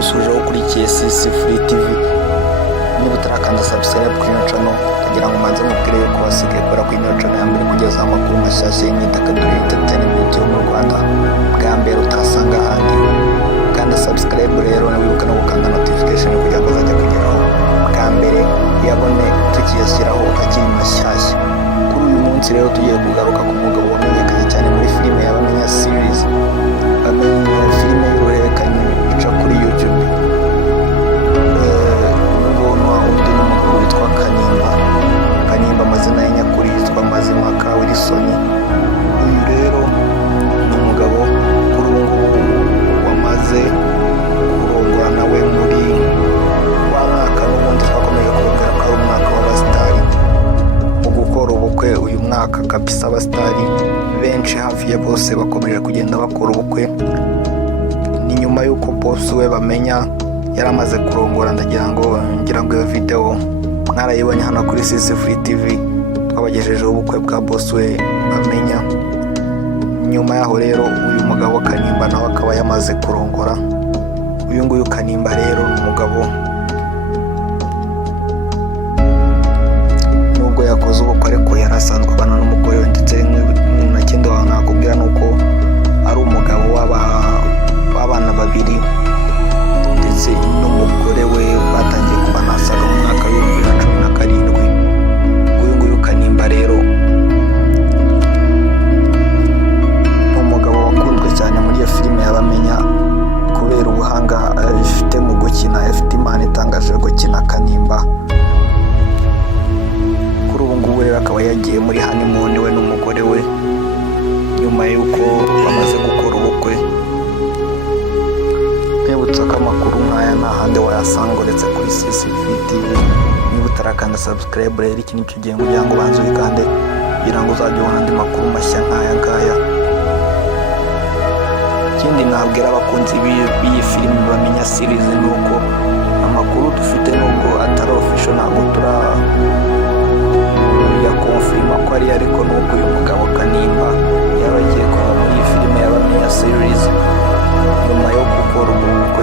ndagusujeho ukurikiye CC Free TV. Niba utarakanda subscribe kuri ino channel kugira ngo umanze mubwire yuko wasigaye kora kuri ino channel ya mbere kugeza amakuru mashyashya y'imyidagaduro entertainment yo mu Rwanda bwa mbere utasanga ahandi. Kanda subscribe rero wibuka no gukanda notification kugira ngo uzajya kugeraho bwa mbere yabone tukiyashyiraho akiri mashyashya. Kuri uyu munsi rero tugiye kugaruka ku mugabo wamenyekanye cyane muri filime y'Abamenya series, filime y'uruhererekane ica kuri YouTube. Undi ni umugabo witwa Kanimba, amazina ye nyakuri yitwa Mazimpaka Wilson. Uyu rero ni umugabo kuri ubu ngubu wamaze kurongora nawe muri wa mwaka n'ubundi twakomeje kubabwira ko ari umwaka w'abasitari. Mu gukora ubukwe uyu mwaka kabisa abasitari benshi hafi ya bose bakomeje kugenda bakora ubukwe. Ni nyuma y'uko boss we Bamenya yaramaze kurongora. ngira ngo iyo video mwarayibonye hano kuri CC Free TV, twabagejejeho ubukwe bwa boss we Bamenya. Nyuma yaho rero uyu mugabo Kanimba nawe akaba yamaze kurongora. Uyu nguyu Kanimba rero ni umugabo nubwo yakoze ubukwe ariko yari asanzwe abana n'umugore we, ndetse n'ikindi nakubwira ni uko ari umugabo w'abana babiri ndetse n'umugore we batangiye kubanasaga mu mwaka w'2017. uyu nguyu Kanimba rero ni umugabo wakunzwe cyane muri iyo filime y'Abamenya kubera ubuhanga afite mu gukina. afite impano itangaje yo gukina Kanimba. Kuri ubu ngubu rero akaba yagiye muri honeymoon we n'umugore we nyuma y'uko bamaze gukora ubukwe. Kwibutsa ko amakuru nk'aya nta handi wayasanga uretse kuri CC Free TV. Niba utarakanda subscribe rero iki nicyo gihe kugira ngo ubanze uyikande kugira ngo uzajye ubona andi makuru mashya nk'aya ngaya. Ikindi nabwira abakunzi b'iyi filime Bamenya series ni uko amakuru dufite nubwo atari official, ntabwo ya confirma ko ari, ariko nuko uyu mugabo Kanimba yaba agiye kuva muri iyi filime y'Abamenya series nyuma yo gukora ubukwe